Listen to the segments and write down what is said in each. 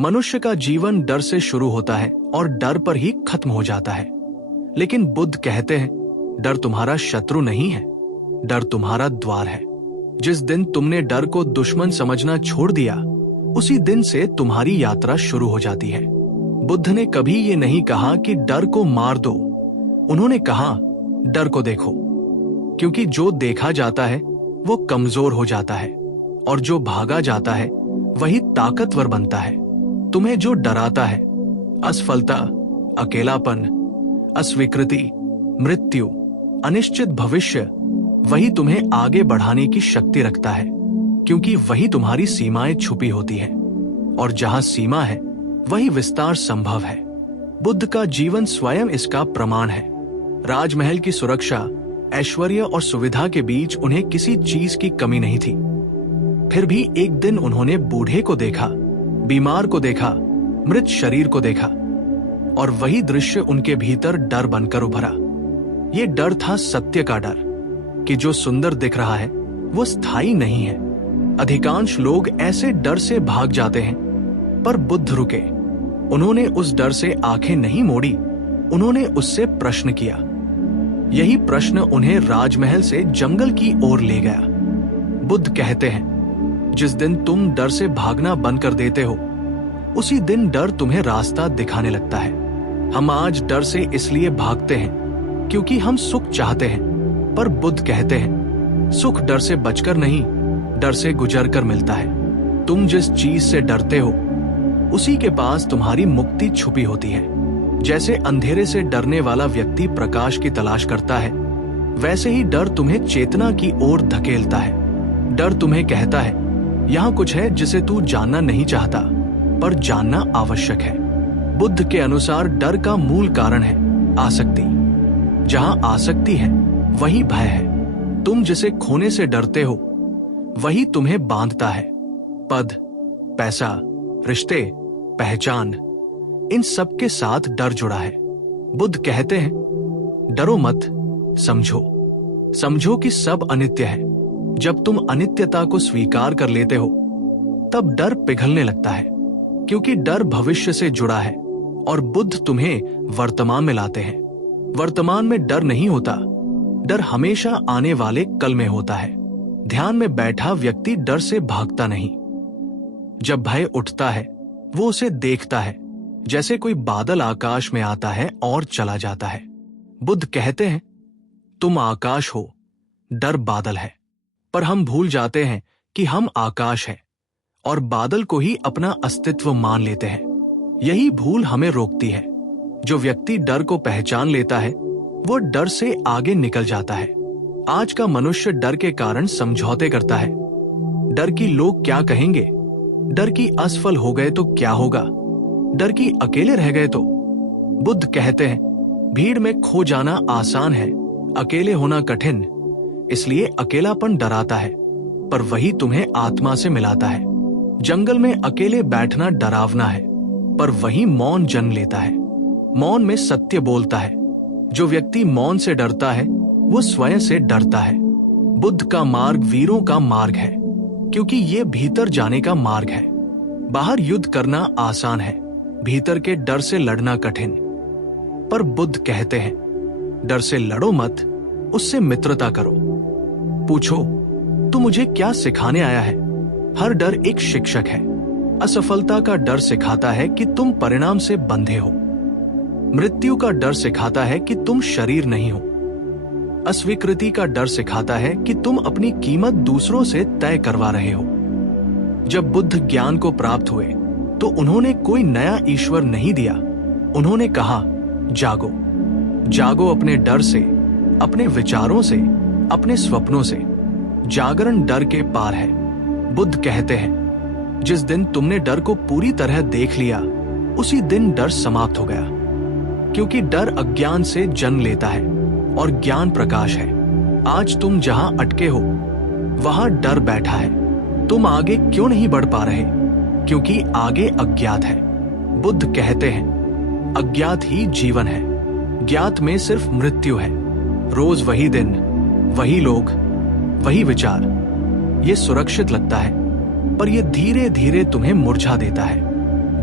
मनुष्य का जीवन डर से शुरू होता है और डर पर ही खत्म हो जाता है। लेकिन बुद्ध कहते हैं, डर तुम्हारा शत्रु नहीं है, डर तुम्हारा द्वार है। जिस दिन तुमने डर को दुश्मन समझना छोड़ दिया, उसी दिन से तुम्हारी यात्रा शुरू हो जाती है। बुद्ध ने कभी ये नहीं कहा कि डर को मार दो। उन्होंने कहा, डर को देखो, क्योंकि जो देखा जाता है वो कमजोर हो जाता है और जो भागा जाता है वही ताकतवर बनता है। तुम्हें जो डराता है, असफलता, अकेलापन, अस्वीकृति, मृत्यु, अनिश्चित भविष्य, वही तुम्हें आगे बढ़ाने की शक्ति रखता है, क्योंकि वही तुम्हारी सीमाएं छुपी होती हैं। और जहां सीमा है वही विस्तार संभव है। बुद्ध का जीवन स्वयं इसका प्रमाण है। राजमहल की सुरक्षा, ऐश्वर्य और सुविधा के बीच उन्हें किसी चीज की कमी नहीं थी। फिर भी एक दिन उन्होंने बूढ़े को देखा, बीमार को देखा, मृत शरीर को देखा, और वही दृश्य उनके भीतर डर बनकर उभरा। ये डर था सत्य का डर, कि जो सुंदर दिख रहा है वो स्थायी नहीं है। अधिकांश लोग ऐसे डर से भाग जाते हैं, पर बुद्ध रुके। उन्होंने उस डर से आंखें नहीं मोड़ी, उन्होंने उससे प्रश्न किया। यही प्रश्न उन्हें राजमहल से जंगल की ओर ले गया। बुद्ध कहते हैं, जिस दिन तुम डर से भागना बंद कर देते हो, उसी दिन डर तुम्हें रास्ता दिखाने लगता है। हम आज डर से इसलिए भागते हैं क्योंकि हम सुख चाहते हैं, पर बुद्ध कहते हैं, सुख डर से बचकर नहीं, डर से गुजर कर मिलता है। तुम जिस चीज से डरते हो, उसी के पास तुम्हारी मुक्ति छुपी होती है। जैसे अंधेरे से डरने वाला व्यक्ति प्रकाश की तलाश करता है, वैसे ही डर तुम्हें चेतना की ओर धकेलता है। डर तुम्हें कहता है, यहाँ कुछ है जिसे तू जानना नहीं चाहता, पर जानना आवश्यक है। बुद्ध के अनुसार डर का मूल कारण है आसक्ति। जहां आसक्ति है वही भय है। तुम जिसे खोने से डरते हो, वही तुम्हें बांधता है। पद, पैसा, रिश्ते, पहचान, इन सब के साथ डर जुड़ा है। बुद्ध कहते हैं, डरो मत, समझो। समझो कि सब अनित्य है। जब तुम अनित्यता को स्वीकार कर लेते हो, तब डर पिघलने लगता है, क्योंकि डर भविष्य से जुड़ा है और बुद्ध तुम्हें वर्तमान में लाते हैं। वर्तमान में डर नहीं होता, डर हमेशा आने वाले कल में होता है। ध्यान में बैठा व्यक्ति डर से भागता नहीं। जब भय उठता है, वो उसे देखता है, जैसे कोई बादल आकाश में आता है और चला जाता है। बुद्ध कहते हैं, तुम आकाश हो, डर बादल है। पर हम भूल जाते हैं कि हम आकाश हैं और बादल को ही अपना अस्तित्व मान लेते हैं। यही भूल हमें रोकती है। जो व्यक्ति डर को पहचान लेता है, वो डर से आगे निकल जाता है। आज का मनुष्य डर के कारण समझौते करता है। डर की लोग क्या कहेंगे, डर की असफल हो गए तो क्या होगा, डर की अकेले रह गए तो। बुद्ध कहते हैं, भीड़ में खो जाना आसान है, अकेले होना कठिन। इसलिए अकेलापन डराता है, पर वही तुम्हें आत्मा से मिलाता है। जंगल में अकेले बैठना डरावना है, पर वही मौन जन्म लेता है। मौन में सत्य बोलता है। जो व्यक्ति मौन से डरता है, वो स्वयं से डरता है। बुद्ध का मार्ग वीरों का मार्ग है, क्योंकि ये भीतर जाने का मार्ग है। बाहर युद्ध करना आसान है, भीतर के डर से लड़ना कठिन। पर बुद्ध कहते हैं, डर से लड़ो मत, उससे मित्रता करो। पूछो, तू मुझे क्या सिखाने आया है? हर डर एक शिक्षक है। असफलता का डर सिखाता है कि तुम परिणाम से बंधे हो। मृत्यु का डर सिखाता है कि तुम शरीर नहीं हो। अस्वीकृति का डर सिखाता है कि तुम अपनी कीमत दूसरों से तय करवा रहे हो। जब बुद्ध ज्ञान को प्राप्त हुए, तो उन्होंने कोई नया ईश्वर नहीं दिया। उन्होंने कहा, जागो, जागो अपने डर से, अपने विचारों से, अपने स्वप्नों से। जागरण डर के पार है। बुद्ध कहते हैं, जिस दिन तुमने डर को पूरी तरह देख लिया, उसी दिन डर समाप्त हो गया। क्योंकि डर अज्ञान से जन्म लेता है और ज्ञान प्रकाश है। आज तुम जहां अटके हो, वहां डर बैठा है। तुम आगे क्यों नहीं बढ़ पा रहे? क्योंकि आगे अज्ञात है। बुद्ध कहते हैं, अज्ञात ही जीवन है, ज्ञात में सिर्फ मृत्यु है। रोज वही दिन, वही लोग, वही विचार। ये सुरक्षित लगता है, पर यह धीरे धीरे तुम्हें मुरझा देता है।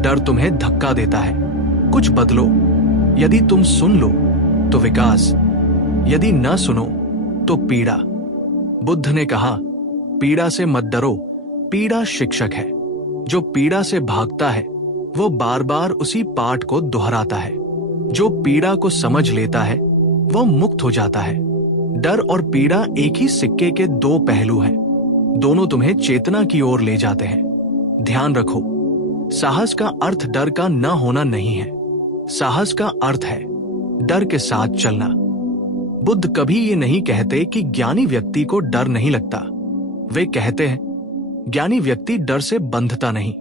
डर तुम्हें धक्का देता है, कुछ बदलो। यदि तुम सुन लो तो विकास, यदि न सुनो तो पीड़ा। बुद्ध ने कहा, पीड़ा से मत डरो, पीड़ा शिक्षक है। जो पीड़ा से भागता है वो बार बार उसी पाठ को दोहराता है। जो पीड़ा को समझ लेता है वो मुक्त हो जाता है। डर और पीड़ा एक ही सिक्के के दो पहलू हैं। दोनों तुम्हें चेतना की ओर ले जाते हैं। ध्यान रखो, साहस का अर्थ डर का न होना नहीं है। साहस का अर्थ है डर के साथ चलना। बुद्ध कभी ये नहीं कहते कि ज्ञानी व्यक्ति को डर नहीं लगता। वे कहते हैं, ज्ञानी व्यक्ति डर से बंधता नहीं,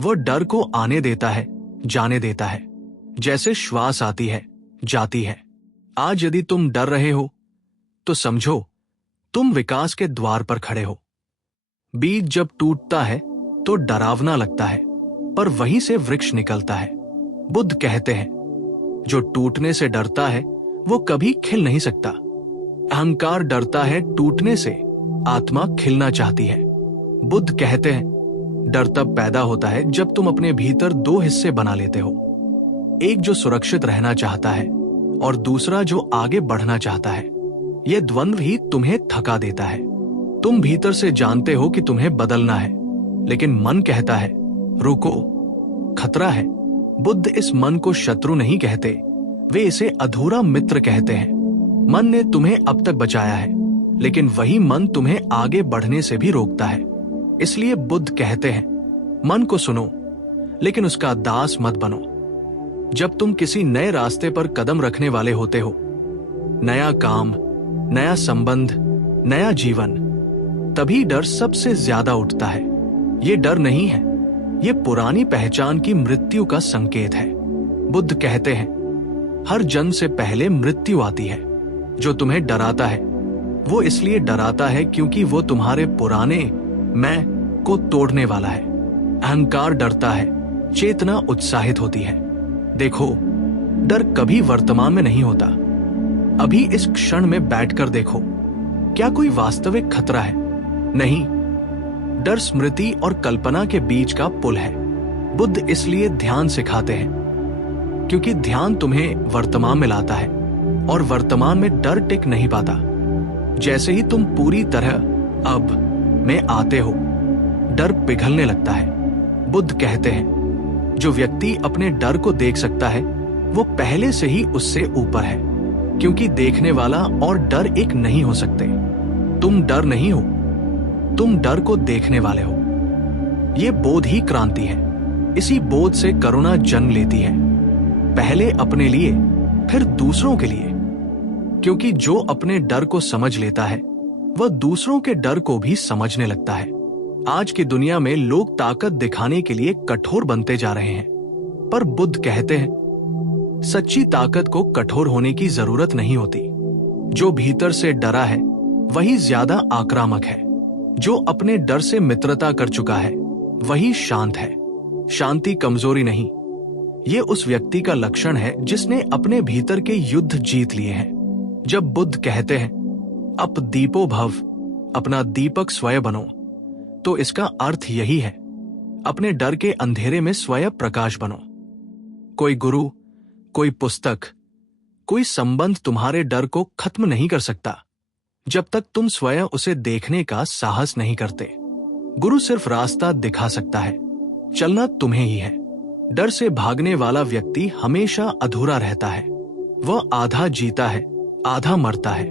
वो डर को आने देता है, जाने देता है, जैसे श्वास आती है, जाती है। आज यदि तुम डर रहे हो तो समझो तुम विकास के द्वार पर खड़े हो। बीज जब टूटता है तो डरावना लगता है, पर वहीं से वृक्ष निकलता है। बुद्ध कहते हैं, जो टूटने से डरता है वो कभी खिल नहीं सकता। अहंकार डरता है टूटने से, आत्मा खिलना चाहती है। बुद्ध कहते हैं, डर तब पैदा होता है जब तुम अपने भीतर दो हिस्से बना लेते हो, एक जो सुरक्षित रहना चाहता है और दूसरा जो आगे बढ़ना चाहता है। यह द्वंद्व ही तुम्हें थका देता है। तुम भीतर से जानते हो कि तुम्हें बदलना है, लेकिन मन कहता है, रुको, खतरा है। बुद्ध इस मन को शत्रु नहीं कहते, वे इसे अधूरा मित्र कहते हैं। मन ने तुम्हें अब तक बचाया है, लेकिन वही मन तुम्हें आगे बढ़ने से भी रोकता है। इसलिए बुद्ध कहते हैं, मन को सुनो, लेकिन उसका दास मत बनो। जब तुम किसी नए रास्ते पर कदम रखने वाले होते हो, नया काम, नया संबंध, नया जीवन, तभी डर सबसे ज्यादा उठता है। ये डर नहीं है, ये पुरानी पहचान की मृत्यु का संकेत है। बुद्ध कहते हैं, हर जन्म से पहले मृत्यु आती है। जो तुम्हें डराता है वो इसलिए डराता है क्योंकि वो तुम्हारे पुराने मैं को तोड़ने वाला है। अहंकार डरता है, चेतना उत्साहित होती है। देखो, डर कभी वर्तमान में नहीं होता। अभी इस क्षण में बैठकर देखो, क्या कोई वास्तविक खतरा है? नहीं। डर स्मृति और कल्पना के बीच का पुल है। बुद्ध इसलिए ध्यान सिखाते हैं क्योंकि ध्यान तुम्हें वर्तमान में लाता है और वर्तमान में डर टिक नहीं पाता। जैसे ही तुम पूरी तरह अब में आते हो, डर पिघलने लगता है। बुद्ध कहते हैं, जो व्यक्ति अपने डर को देख सकता है वो पहले से ही उससे ऊपर है, क्योंकि देखने वाला और डर एक नहीं हो सकते। तुम डर नहीं हो, तुम डर को देखने वाले हो। ये बोध ही क्रांति है। इसी बोध से करुणा जन्म लेती है, पहले अपने लिए फिर दूसरों के लिए। क्योंकि जो अपने डर को समझ लेता है वह दूसरों के डर को भी समझने लगता है। आज की दुनिया में लोग ताकत दिखाने के लिए कठोर बनते जा रहे हैं, पर बुद्ध कहते हैं, सच्ची ताकत को कठोर होने की जरूरत नहीं होती। जो भीतर से डरा है वही ज्यादा आक्रामक है। जो अपने डर से मित्रता कर चुका है वही शांत है। शांति कमजोरी नहीं, ये उस व्यक्ति का लक्षण है जिसने अपने भीतर के युद्ध जीत लिए हैं। जब बुद्ध कहते हैं, अप दीपो भव, अपना दीपक स्वयं बनो, तो इसका अर्थ यही है, अपने डर के अंधेरे में स्वयं प्रकाश बनो। कोई गुरु, कोई पुस्तक, कोई संबंध तुम्हारे डर को खत्म नहीं कर सकता जब तक तुम स्वयं उसे देखने का साहस नहीं करते। गुरु सिर्फ रास्ता दिखा सकता है, चलना तुम्हें ही है। डर से भागने वाला व्यक्ति हमेशा अधूरा रहता है। वह आधा जीता है, आधा मरता है।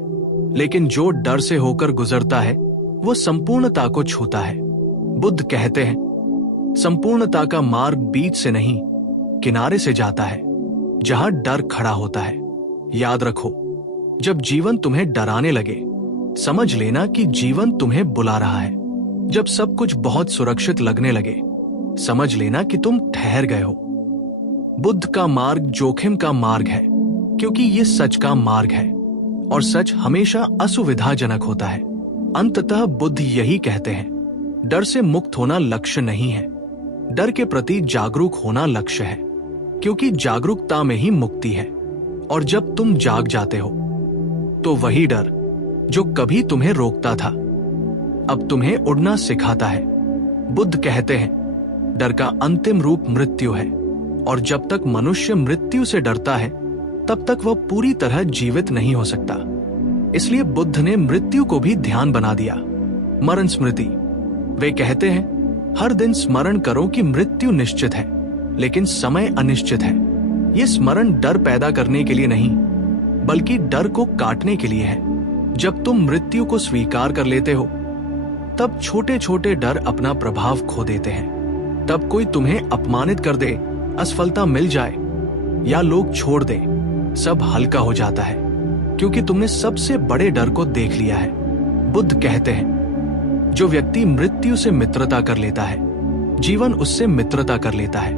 लेकिन जो डर से होकर गुजरता है वो संपूर्णता को छूता है। बुद्ध कहते हैं, संपूर्णता का मार्ग बीच से नहीं, किनारे से जाता है, जहां डर खड़ा होता है। याद रखो, जब जीवन तुम्हें डराने लगे, समझ लेना कि जीवन तुम्हें बुला रहा है। जब सब कुछ बहुत सुरक्षित लगने लगे, समझ लेना कि तुम ठहर गए हो। बुद्ध का मार्ग जोखिम का मार्ग है, क्योंकि ये सच का मार्ग है और सच हमेशा असुविधाजनक होता है। अंततः बुद्ध यही कहते हैं, डर से मुक्त होना लक्ष्य नहीं है, डर के प्रति जागरूक होना लक्ष्य है, क्योंकि जागरूकता में ही मुक्ति है। और जब तुम जाग जाते हो तो वही डर जो कभी तुम्हें रोकता था अब तुम्हें उड़ना सिखाता है। बुद्ध कहते हैं, डर का अंतिम रूप मृत्यु है, और जब तक मनुष्य मृत्यु से डरता है तब तक वह पूरी तरह जीवित नहीं हो सकता। इसलिए बुद्ध ने मृत्यु को भी ध्यान बना दिया। मरण स्मृति। वे कहते हैं, हर दिन स्मरण करो कि मृत्यु निश्चित है, लेकिन समय अनिश्चित है। यह स्मरण डर पैदा करने के लिए नहीं, बल्कि डर को काटने के लिए है। जब तुम मृत्यु को स्वीकार कर लेते हो, तब छोटे छोटे डर अपना प्रभाव खो देते हैं। तब कोई तुम्हें अपमानित कर दे, असफलता मिल जाए या लोग छोड़ दे, सब हल्का हो जाता है, क्योंकि तुमने सबसे बड़े डर को देख लिया है। बुद्ध कहते हैं, जो व्यक्ति मृत्यु से मित्रता कर लेता है, जीवन उससे मित्रता कर लेता है।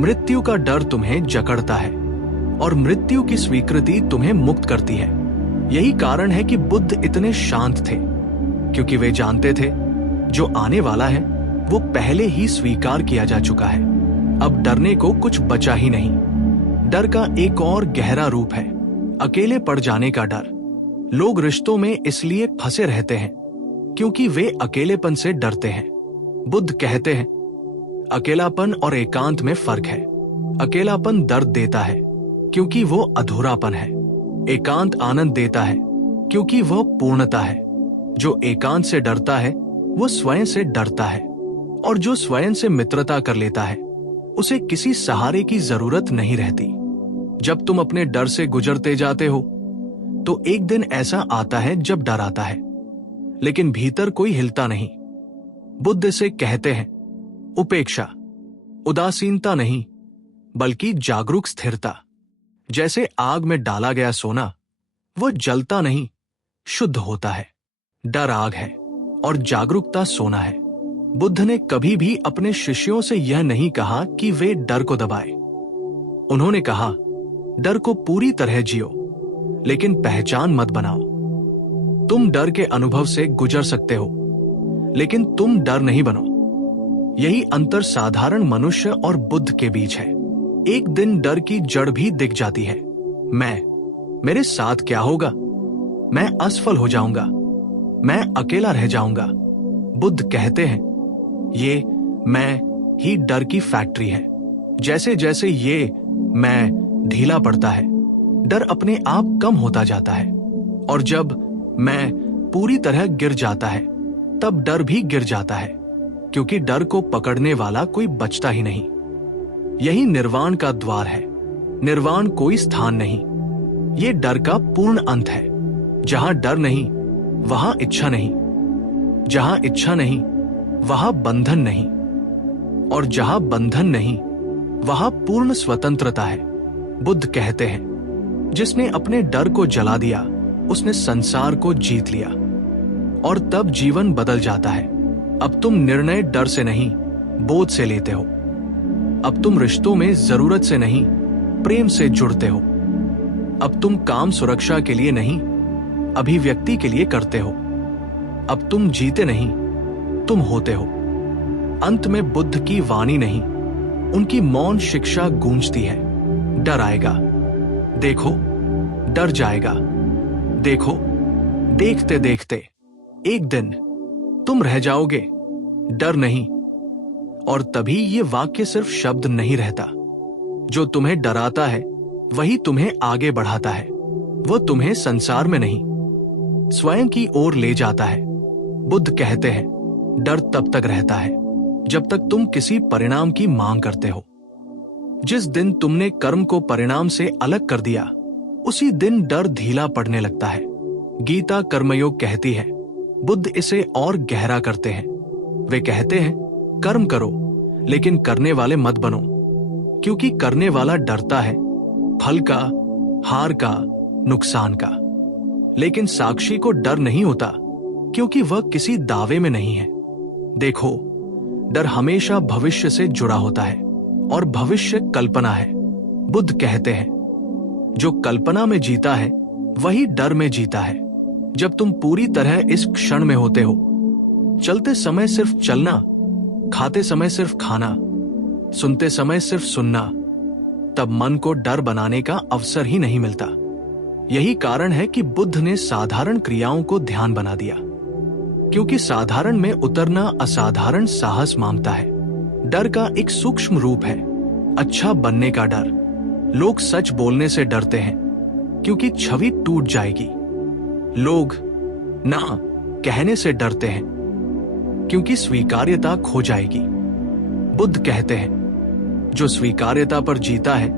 मृत्यु का डर तुम्हें जकड़ता है और मृत्यु की स्वीकृति तुम्हें मुक्त करती है। यही कारण है कि बुद्ध इतने शांत थे, क्योंकि वे जानते थे जो आने वाला है वो पहले ही स्वीकार किया जा चुका है। अब डरने को कुछ बचा ही नहीं। डर का एक और गहरा रूप है अकेले पड़ जाने का डर। लोग रिश्तों में इसलिए फंसे रहते हैं क्योंकि वे अकेलेपन से डरते हैं। बुद्ध कहते हैं, अकेलापन और एकांत में फर्क है। अकेलापन दर्द देता है क्योंकि वो अधूरापन है। एकांत आनंद देता है क्योंकि वह पूर्णता है। जो एकांत से डरता है वो स्वयं से डरता है, और जो स्वयं से मित्रता कर लेता है उसे किसी सहारे की जरूरत नहीं रहती। जब तुम अपने डर से गुजरते जाते हो तो एक दिन ऐसा आता है जब डर आता है, लेकिन भीतर कोई हिलता नहीं। बुद्ध इसे कहते हैं उपेक्षा। उदासीनता नहीं, बल्कि जागरूक स्थिरता। जैसे आग में डाला गया सोना, वो जलता नहीं, शुद्ध होता है। डर आग है और जागरूकता सोना है। बुद्ध ने कभी भी अपने शिष्यों से यह नहीं कहा कि वे डर को दबाएं। उन्होंने कहा, डर को पूरी तरह जियो, लेकिन पहचान मत बनाओ। तुम डर के अनुभव से गुजर सकते हो, लेकिन तुम डर नहीं बनो। यही अंतर साधारण मनुष्य और बुद्ध के बीच है। एक दिन डर की जड़ भी दिख जाती है। मेरे साथ क्या होगा? मैं असफल हो जाऊंगा, मैं अकेला रह जाऊंगा। बुद्ध कहते हैं, ये मैं ही डर की फैक्ट्री है। जैसे जैसे ये मैं ढीला पड़ता है, डर अपने आप कम होता जाता है, और जब मैं पूरी तरह गिर जाता है, तब डर भी गिर जाता है, क्योंकि डर को पकड़ने वाला कोई बचता ही नहीं। यही निर्वाण का द्वार है। निर्वाण कोई स्थान नहीं, ये डर का पूर्ण अंत है। जहां डर नहीं, वहां इच्छा नहीं। जहां इच्छा नहीं, वहां बंधन नहीं, और जहां बंधन नहीं, वहां पूर्ण स्वतंत्रता है। बुद्ध कहते हैं, जिसने अपने डर को जला दिया, उसने संसार को जीत लिया, और तब जीवन बदल जाता है। अब तुम निर्णय डर से नहीं, बोध से लेते हो। अब तुम रिश्तों में जरूरत से नहीं, प्रेम से जुड़ते हो। अब तुम काम सुरक्षा के लिए नहीं, अभिव्यक्ति के लिए करते हो। अब तुम जीते नहीं, तुम होते हो। अंत में बुद्ध की वाणी नहीं, उनकी मौन शिक्षा गूंजती है। डर आएगा, देखो, डर जाएगा, देखो। देखते देखते एक दिन तुम रह जाओगे, डर नहीं। और तभी ये वाक्य सिर्फ शब्द नहीं रहता। जो तुम्हें डराता है वही तुम्हें आगे बढ़ाता है। वो तुम्हें संसार में नहीं, स्वयं की ओर ले जाता है। बुद्ध कहते हैं, डर तब तक रहता है जब तक तुम किसी परिणाम की मांग करते हो। जिस दिन तुमने कर्म को परिणाम से अलग कर दिया, उसी दिन डर ढीला पड़ने लगता है। गीता कर्मयोग कहती है। बुद्ध इसे और गहरा करते हैं। वे कहते हैं, कर्म करो, लेकिन करने वाले मत बनो, क्योंकि करने वाला डरता है फल का, हार का, नुकसान का। लेकिन साक्षी को डर नहीं होता, क्योंकि वह किसी दावे में नहीं है। देखो, डर हमेशा भविष्य से जुड़ा होता है, और भविष्य कल्पना है। बुद्ध कहते हैं, जो कल्पना में जीता है वही डर में जीता है। जब तुम पूरी तरह इस क्षण में होते हो, चलते समय सिर्फ चलना, खाते समय सिर्फ खाना, सुनते समय सिर्फ सुनना, तब मन को डर बनाने का अवसर ही नहीं मिलता। यही कारण है कि बुद्ध ने साधारण क्रियाओं को ध्यान बना दिया, क्योंकि साधारण में उतरना असाधारण साहस मांगता है। डर का एक सूक्ष्म रूप है अच्छा बनने का डर। लोग सच बोलने से डरते हैं क्योंकि छवि टूट जाएगी। लोग ना कहने से डरते हैं क्योंकि स्वीकार्यता खो जाएगी। बुद्ध कहते हैं जो स्वीकार्यता पर जीता है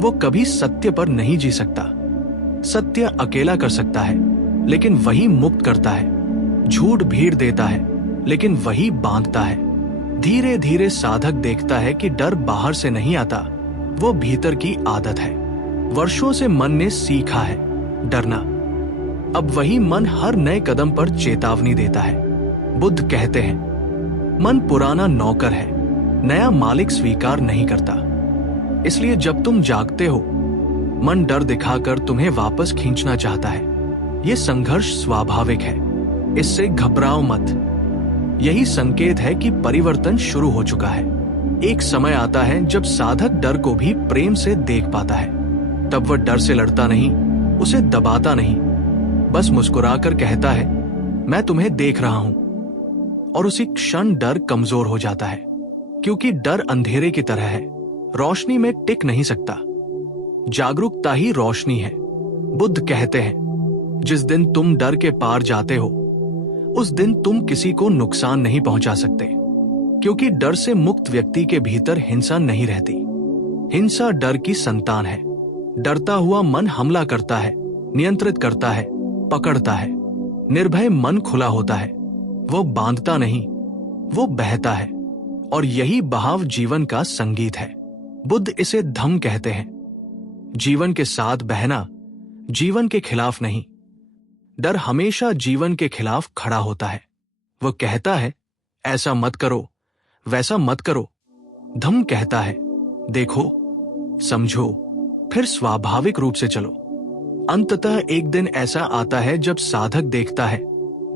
वो कभी सत्य पर नहीं जी सकता। सत्य अकेला कर सकता है लेकिन वही मुक्त करता है। झूठ भीड़ देता है लेकिन वही बांधता है। धीरे धीरे साधक देखता है कि डर बाहर से नहीं आता, वो भीतर की आदत है। वर्षों से मन ने सीखा है डरना। अब वही मन हर नए कदम पर चेतावनी देता है। बुद्ध कहते हैं मन पुराना नौकर है, नया मालिक स्वीकार नहीं करता। इसलिए जब तुम जागते हो मन डर दिखाकर तुम्हें वापस खींचना चाहता है। ये संघर्ष स्वाभाविक है, इससे घबराओ मत। यही संकेत है कि परिवर्तन शुरू हो चुका है। एक समय आता है जब साधक डर को भी प्रेम से देख पाता है। तब वह डर से लड़ता नहीं, उसे दबाता नहीं, बस मुस्कुराकर कहता है मैं तुम्हें देख रहा हूं। और उसी क्षण डर कमजोर हो जाता है क्योंकि डर अंधेरे की तरह है, रोशनी में टिक नहीं सकता। जागरूकता ही रोशनी है। बुद्ध कहते हैं जिस दिन तुम डर के पार जाते हो उस दिन तुम किसी को नुकसान नहीं पहुंचा सकते, क्योंकि डर से मुक्त व्यक्ति के भीतर हिंसा नहीं रहती। हिंसा डर की संतान है। डरता हुआ मन हमला करता है, नियंत्रित करता है, पकड़ता है। निर्भय मन खुला होता है, वो बांधता नहीं, वो बहता है। और यही बहाव जीवन का संगीत है। बुद्ध इसे धम्म कहते हैं। जीवन के साथ बहना, जीवन के खिलाफ नहीं। डर हमेशा जीवन के खिलाफ खड़ा होता है। वो कहता है ऐसा मत करो, वैसा मत करो। धम्म कहता है देखो, समझो, फिर स्वाभाविक रूप से चलो। अंततः एक दिन ऐसा आता है जब साधक देखता है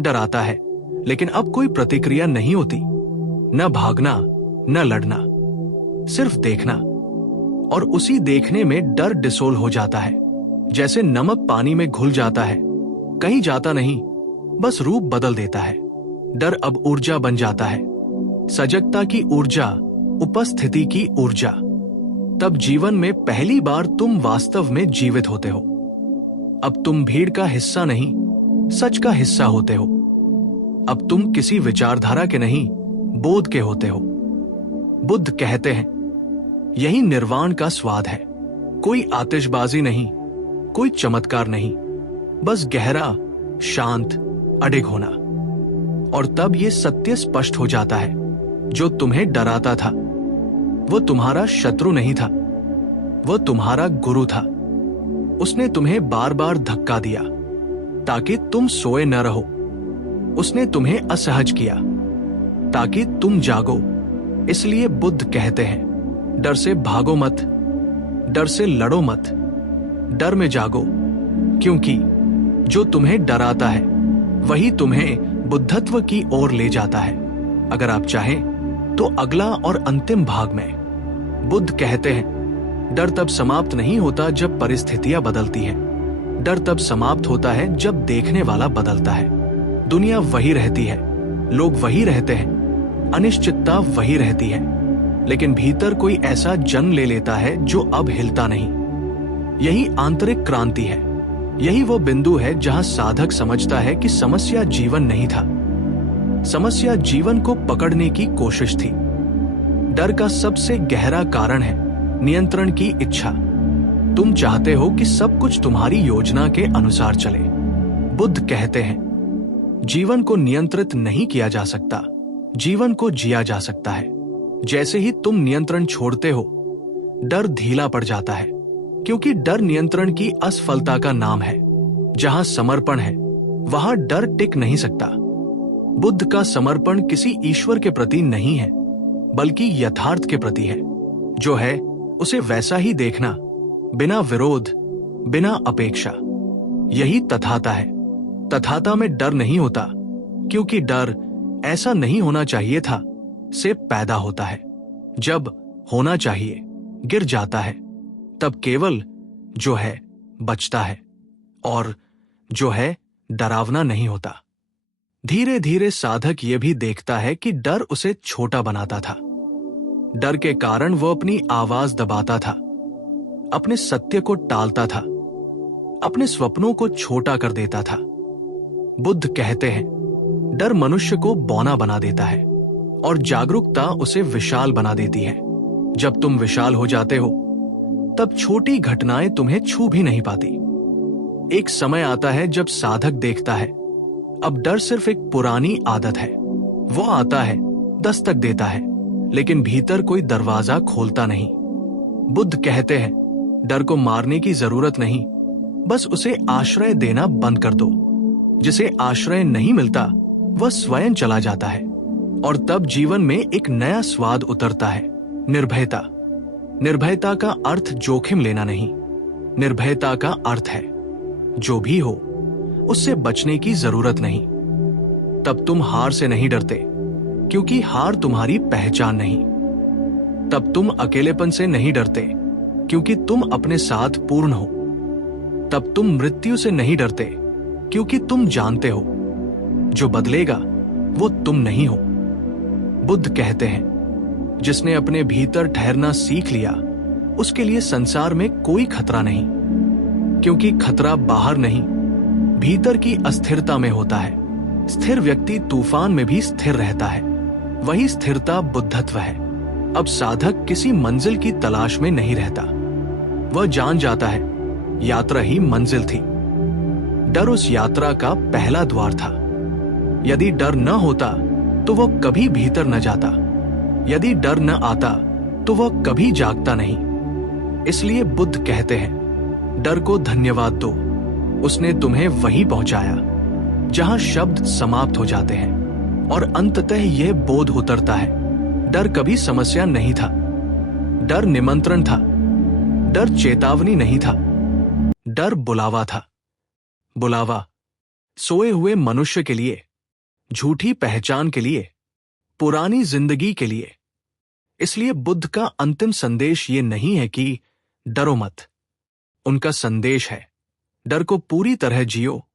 डर आता है लेकिन अब कोई प्रतिक्रिया नहीं होती। न भागना, न लड़ना, सिर्फ देखना। और उसी देखने में डर डिसोल हो जाता है, जैसे नमक पानी में घुल जाता है, कहीं जाता नहीं, बस रूप बदल देता है। डर अब ऊर्जा बन जाता है, सजगता की ऊर्जा, उपस्थिति की ऊर्जा। तब जीवन में पहली बार तुम वास्तव में जीवित होते हो। अब तुम भीड़ का हिस्सा नहीं, सच का हिस्सा होते हो। अब तुम किसी विचारधारा के नहीं, बोध के होते हो। बुद्ध कहते हैं यही निर्वाण का स्वाद है। कोई आतिशबाजी नहीं, कोई चमत्कार नहीं, बस गहरा, शांत, अडिग होना। और तब ये सत्य स्पष्ट हो जाता है जो तुम्हें डराता था वो तुम्हारा शत्रु नहीं था, वो तुम्हारा गुरु था। उसने तुम्हें बार बार धक्का दिया ताकि तुम सोए न रहो। उसने तुम्हें असहज किया ताकि तुम जागो। इसलिए बुद्ध कहते हैं डर से भागो मत, डर से लड़ो मत, डर में जागो। क्योंकि जो तुम्हें डराता है वही तुम्हें बुद्धत्व की ओर ले जाता है। अगर आप चाहें तो अगला और अंतिम भाग में बुद्ध कहते हैं डर तब समाप्त नहीं होता जब परिस्थितियां बदलती हैं। डर तब समाप्त होता है जब देखने वाला बदलता है। दुनिया वही रहती है, लोग वही रहते हैं, अनिश्चितता वही रहती है, लेकिन भीतर कोई ऐसा जन्म ले लेता है जो अब हिलता नहीं। यही आंतरिक क्रांति है। यही वो बिंदु है जहां साधक समझता है कि समस्या जीवन नहीं था, समस्या जीवन को पकड़ने की कोशिश थी। डर का सबसे गहरा कारण है नियंत्रण की इच्छा। तुम चाहते हो कि सब कुछ तुम्हारी योजना के अनुसार चले। बुद्ध कहते हैं जीवन को नियंत्रित नहीं किया जा सकता, जीवन को जिया जा सकता है। जैसे ही तुम नियंत्रण छोड़ते हो डर ढीला पड़ जाता है, क्योंकि डर नियंत्रण की असफलता का नाम है। जहां समर्पण है वहां डर टिक नहीं सकता। बुद्ध का समर्पण किसी ईश्वर के प्रति नहीं है, बल्कि यथार्थ के प्रति है। जो है उसे वैसा ही देखना, बिना विरोध, बिना अपेक्षा। यही तथाता है। तथाता में डर नहीं होता, क्योंकि डर ऐसा नहीं होना चाहिए था से पैदा होता है। जब होना चाहिए गिर जाता है, तब केवल जो है बचता है, और जो है डरावना नहीं होता। धीरे धीरे साधक ये भी देखता है कि डर उसे छोटा बनाता था। डर के कारण वो अपनी आवाज दबाता था, अपने सत्य को टालता था, अपने स्वप्नों को छोटा कर देता था। बुद्ध कहते हैं, डर मनुष्य को बौना बना देता है और जागरूकता उसे विशाल बना देती है। जब तुम विशाल हो जाते हो, तब छोटी घटनाएं तुम्हें छू भी नहीं पाती। एक समय आता है जब साधक देखता है, अब डर सिर्फ एक पुरानी आदत है। वो आता है, दस्तक देता है, लेकिन भीतर कोई दरवाजा खोलता नहीं। बुद्ध कहते हैं, डर को मारने की जरूरत नहीं, बस उसे आश्रय देना बंद कर दो। जिसे आश्रय नहीं मिलता वह स्वयं चला जाता है और तब जीवन में एक नया स्वाद उतरता है। निर्भयता। निर्भयता का अर्थ जोखिम लेना नहीं। निर्भयता का अर्थ है, जो भी हो उससे बचने की जरूरत नहीं। तब तुम हार से नहीं डरते, क्योंकि हार तुम्हारी पहचान नहीं। तब तुम अकेलेपन से नहीं डरते, क्योंकि तुम अपने साथ पूर्ण हो। तब तुम मृत्यु से नहीं डरते, क्योंकि तुम जानते हो, जो बदलेगा वो तुम नहीं हो। बुद्ध कहते हैं, जिसने अपने भीतर ठहरना सीख लिया, उसके लिए संसार में कोई खतरा नहीं, क्योंकि खतरा बाहर नहीं, भीतर की अस्थिरता में होता है। स्थिर व्यक्ति तूफान में भी स्थिर रहता है। वही स्थिरता बुद्धत्व है। अब साधक किसी मंजिल की तलाश में नहीं रहता। वह जान जाता है, यात्रा ही मंजिल थी। डर उस यात्रा का पहला द्वार था। यदि डर न होता तो वह कभी भीतर न जाता। यदि डर न आता तो वह कभी जागता नहीं। इसलिए बुद्ध कहते हैं, डर को धन्यवाद दो, उसने तुम्हें वहीं पहुंचाया जहां शब्द समाप्त हो जाते हैं और अंततः यह बोध उतरता है, डर कभी समस्या नहीं था। डर निमंत्रण था। डर चेतावनी नहीं था। डर बुलावा था। बुलावा सोए हुए मनुष्य के लिए, झूठी पहचान के लिए, पुरानी जिंदगी के लिए। इसलिए बुद्ध का अंतिम संदेश ये नहीं है कि डरो मत। उनका संदेश है, डर को पूरी तरह जियो,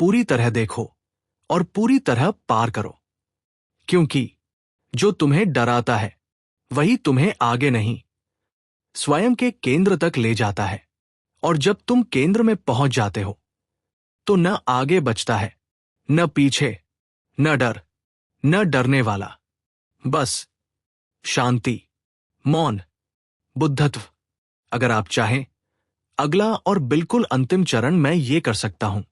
पूरी तरह देखो और पूरी तरह पार करो। क्योंकि जो तुम्हें डराता है वही तुम्हें आगे नहीं, स्वयं के केंद्र तक ले जाता है। और जब तुम केंद्र में पहुंच जाते हो, तो न आगे बचता है, न पीछे, न डर, न डरने वाला, बस शांति, मौन, बुद्धत्व। अगर आप चाहें, अगला और बिल्कुल अंतिम चरण मैं ये कर सकता हूं।